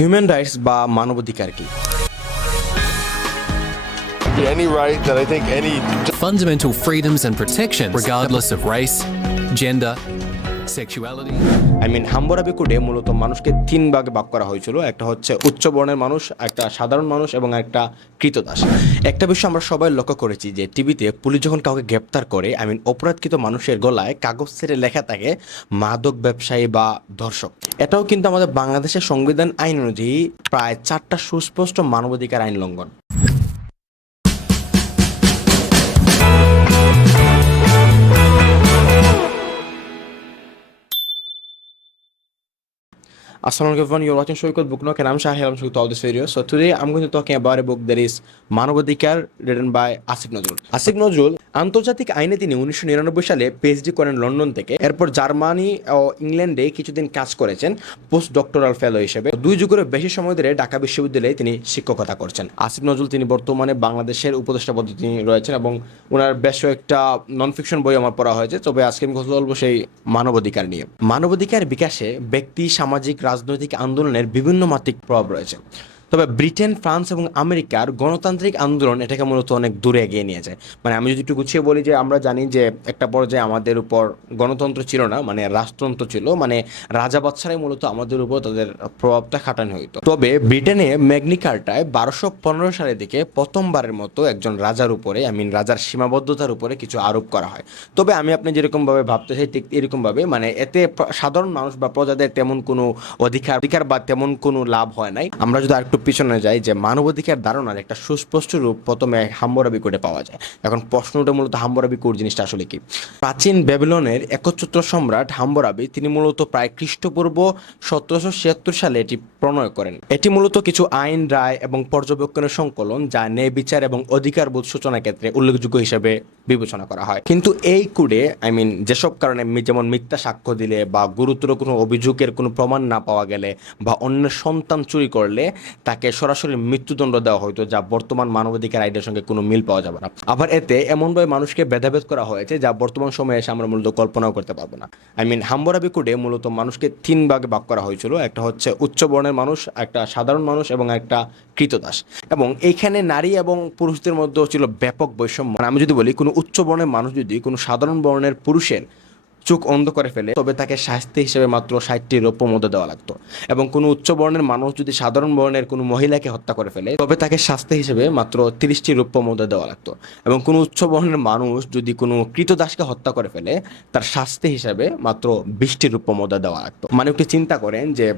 Human rights বা মানবাধিকার কি? Any right that I think any Fundamental freedoms and protection regardless of race, gender, sexuality. হাম্বুরাবি কোডে মূলত মানুষকে তিন ভাগে ভাগ করা হয়েছিল। একটা হচ্ছে উচ্চ বর্ণের মানুষ, একটা সাধারণ মানুষ এবং একটা কৃতদাস। একটা বিষয় আমরা সবাই লক্ষ্য করেছি যে টিভিতে পুলিশ যখন কাউকে গ্রেপ্তার করে অপরাধকৃত মানুষের গলায় কাগজ ছেড়ে লেখা থাকে মাদক ব্যবসায়ী বা ধর্ষক। এটাও কিন্তু আমাদের বাংলাদেশের সংবিধান আইন অনুযায়ী প্রায় 4টা সুস্পষ্ট মানবাধিকার আইন লঙ্ঘন। Assalamu alaikum everyone, you're watching Shoykot Book Nook and I'm Shahil. I'm Shoykot to all this video. So today I'm going to talking about a book that is মানবাধিকার written by আসিফ নজরুল। আসিফ নজরুল আন্তর্জাতিক আইনে তিনি 1999 সালে পিএইচডি করেন London থেকে। এরপর Germany ও ইংল্যান্ডে কিছুদিন কাজ করেছেন পোস্ট ডক্টরাল ফেলো হিসেবে। 2 যুগের বেশি সময় ধরে ঢাকা বিশ্ববিদ্যালয়ে তিনি শিক্ষকতা করছেন। আসিফ নজরুল তিনি বর্তমানে বাংলাদেশের উপদেষ্টা পদে তিনি রয়েছেন এবং ওনার বেশ একটা নন ফিকশন বই আমার পড়া হয়েছে। তবে আজকে আমি কথা বলবো সেই মানবাধিকার নিয়ে। মানবাধিকার বিকাশে ব্যক্তি, সামাজিক, রাজনৈতিক আন্দোলনের বিভিন্ন মাত্রিক প্রভাব রয়েছে। তবে ব্রিটেন, ফ্রান্স এবং আমেরিকার গণতান্ত্রিক আন্দোলন এটাকে মূলত অনেক দূরে এগিয়ে নিয়ে যায়। আমি যদি একটু গুছিয়ে বলি যে আমরা জানি যে একটা পর্যায়ে আমাদের উপর গণতন্ত্র ছিল না, রাজতন্ত্র ছিল, রাজা বাদশারাই মূলত আমাদের উপর তাদের প্রভাবটা খাটানো হইতো। তবে ব্রিটেনে ম্যাগনা কার্টায় 1215 সালের দিকে প্রথমবারের মতো একজন রাজার উপরে রাজার সীমাবদ্ধতার উপরে কিছু আরোপ করা হয়। তবে আপনি যেরকমভাবে ভাবতে চাই ঠিক এরকমভাবে এতে সাধারণ মানুষ বা প্রজাদের তেমন কোনো অধিকার বা তেমন কোনো লাভ হয় নাই। আমরা যদি আরেকটু পিছনে যাই যে মানবাধিকার ধারণার একটা সুস্পষ্ট রূপ প্রথমে হাম্মুরাবি কোডে পাওয়া যায়। এখন প্রশ্নটা মূলত হাম্মুরাবি কোড জিনিসটা আসলে কি? প্রাচীন ব্যাবিলনের একচ্ছত্র সম্রাট হাম্মুরাবি তিনি মূলত প্রায় খ্রিস্টপূর্ব 1776 সালে এটি প্রণয়ন করেন। এটি মূলত কিছু আইন, রায় এবং পর্যবেক্ষণের সংকলন যা ন্যায় বিচার এবং অধিকারবোধ সূচনা ক্ষেত্রে উল্লেখযোগ্য হিসেবে বিবেচনা করা হয়। কিন্তু এই কোডে যেসব কারণে যেমন মিথ্যা সাক্ষ্য দিলে বা গুরুতর কোনো অভিযোগের কোনো প্রমাণ না পাওয়া গেলে বা অন্যের সন্তান চুরি করলে তাকে সরাসরি মৃত্যুদণ্ড দেওয়া হতো, যা বর্তমান মানবাধিকার আইনের সঙ্গে কোনো মিল পাওয়া যাবে না। আবার এতে এমনভাবে মানুষকে ভেদাভেদ করা হয়েছে যা বর্তমান সময়ে এসে আমরা মূলত কল্পনাও করতে পারবো না। হাম্মুরাবি কোডে মূলত মানুষকে 3 ভাগে ভাগ করা হয়েছিল। একটা হচ্ছে উচ্চ বর্ণের মানুষ, একটা সাধারণ মানুষ এবং একটা কৃতদাস। এবং এইখানে নারী এবং পুরুষদের মধ্যেও ছিল ব্যাপক বৈষম্য। আমি যদি বলি কোনো উচ্চ বর্ণের মানুষ যদি কোনো সাধারণ বর্ণের পুরুষের চোখ অন্ধ করে ফেলে তবে তাকে শাস্তি হিসেবে মাত্র 60টি রৌপ্য মুদ্রা দেওয়া লাগতো। এবং কোনো উচ্চ বর্ণের মানুষ যদি সাধারণ বর্ণের কোনো মহিলাকে হত্যা করে ফেলে তবে তাকে শাস্তি হিসেবে মাত্র 30টি রৌপ্য মুদ্রা দেওয়া লাগতো। এবং কোনো উচ্চ বর্ণের মানুষ যদি কোনো কৃতদাসকে হত্যা করে ফেলে তার শাস্তি হিসেবে মাত্র 20টি রৌপ্য মুদ্রা দেওয়া লাগতো। একটু চিন্তা করেন যে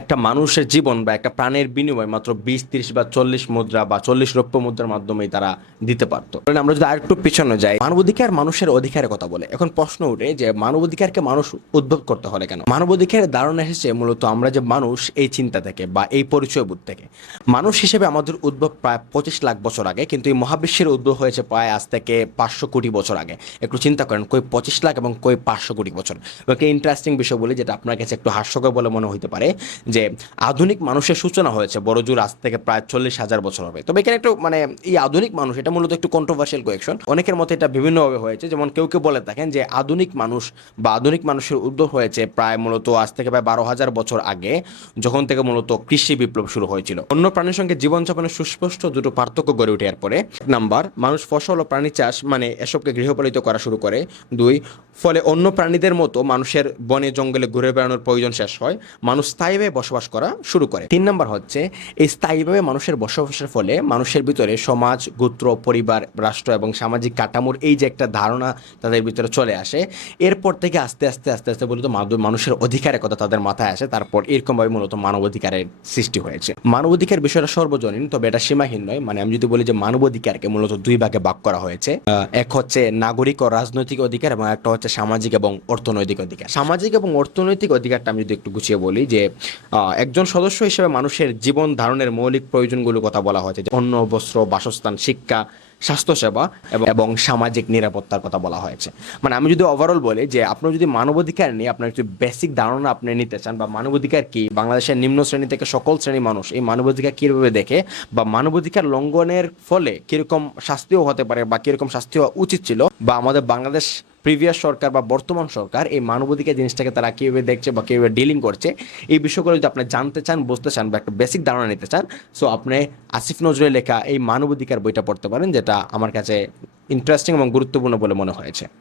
একটা মানুষের জীবন বা একটা প্রাণের বিনিময় মাত্র 20, 30 বা 40 মুদ্রা বা 40 রৌপ্য মুদ্রার মাধ্যমেই তারা দিতে পারতো। আমরা যদি আরেকটু পিছনে যাই, মানবাধিকার মানুষের অধিকারের কথা বলে। এখন প্রশ্ন উঠে যে মানবাধিকারকে মানুষ উদ্ভব করতে হলে কেন? মানবাধিকারের ধারণা এসেছে মূলত আমরা যে মানুষ এই চিন্তা থেকে বা এই পরিচয়বোধ থেকে। মানুষ হিসেবে আমাদের উদ্ভব প্রায় 25 লাখ বছর আগে, কিন্তু এই মহাবিশ্বের উদ্ভব হয়েছে প্রায় আজ থেকে 500 কোটি বছর আগে। একটু চিন্তা করেন, কই 25 লাখ এবং কই 500 কোটি বছর। ওকে ইন্টারেস্টিং বিষয় বলি যেটা আপনার কাছে একটু হাস্যকর বলে মনে হতে পারে যে আধুনিক মানুষের সূচনা হয়েছে বড়জোর আজ থেকে প্রায় 40,000 বছর হবে। তবে এখানে একটু এই আধুনিক মানুষ এটা মূলত একটু কন্ট্রোভার্সিয়াল কোয়েকশন। অনেকের মতে এটা বিভিন্নভাবে হয়েছে। যেমন কেউ কেউ বলে থাকেন যে আধুনিক মানুষ বা আধুনিক মানুষের উদ্ভব হয়েছে প্রায় মূলত আজ থেকে প্রায় 12,000 বছর আগে, যখন থেকে মূলত কৃষি বিপ্লব শুরু হয়েছিল। অন্য প্রাণীর সঙ্গে জীবনযাপনের সুস্পষ্ট দুটো পার্থক্য গড়ে ওঠে এরপরে। নাম্বার, মানুষ ফসল ও প্রাণী চাষ এসবকে গৃহপালিত করা শুরু করে। 2, ফলে অন্য প্রাণীদের মতো মানুষের বনে জঙ্গলে ঘুরে বেড়ানোর প্রয়োজন শেষ হয়, মানুষ স্থায়ীভাবে বসবাস করা শুরু করে। 3 নাম্বার হচ্ছে এই স্থায়ীভাবে মানুষের বসবাসের ফলে মানুষের ভিতরে সমাজ, গোত্র, পরিবার, রাষ্ট্র এবং সামাজিক কাঠামোর এই যে একটা ধারণা তাদের ভিতরে চলে আসে। এরপর থেকে আস্তে আস্তে মূলত মানুষের অধিকারের কথা তাদের মাথায় আসে। তারপর এরকমভাবে মূলত মানবাধিকারের সৃষ্টি হয়েছে। মানবাধিকার বিষয়টা সর্বজনীন, তবে এটা সীমাহীন নয়। আমি যদি বলি যে মানবাধিকারকে মূলত 2 ভাগে ভাগ করা হয়েছে। এক হচ্ছে নাগরিক ও রাজনৈতিক অধিকার এবং একটা হচ্ছে সামাজিক এবং অর্থনৈতিক অধিকার। সামাজিক এবং অর্থনৈতিক অধিকারটা আমি যদি একটু গুছিয়ে বলি যে একজন সদস্য হিসেবে মানুষের জীবন ধারণের মৌলিক প্রয়োজনগুলোর কথা বলা হয়েছে, যে অন্ন, বস্ত্র, বাসস্থান, শিক্ষা, স্বাস্থ্যসেবা এবং সামাজিক নিরাপত্তার কথা বলা হয়েছে। আমি যদি ওভারঅল বলি যে আপনি যদি মানবাধিকার নিয়ে আপনার একটু বেসিক ধারণা আপনি নিতে চান বা মানবাধিকার কি, বাংলাদেশের নিম্ন শ্রেণী থেকে সকল শ্রেণী মানুষ এই মানবাধিকার কীভাবে দেখে বা মানবাধিকার লঙ্ঘনের ফলে কীরকম শাস্তিও হতে পারে বা কীরকম শাস্তি হওয়া উচিত ছিল বা আমাদের বাংলাদেশ প্রিভিয়াস সরকার বা বর্তমান সরকার এই মানবাধিকার জিনিসটাকে তারা কীভাবে দেখছে বা কীভাবে ডিলিং করছে, এই বিষয়গুলো যদি আপনি জানতে চান, বুঝতে চান বা একটা বেসিক ধারণা নিতে চান, সো আপনি আসিফ নজরুলের লেখা এই মানবাধিকার বইটা পড়তে পারেন, যেটা আমার কাছে ইন্টারেস্টিং এবং গুরুত্বপূর্ণ বলে মনে হয়েছে।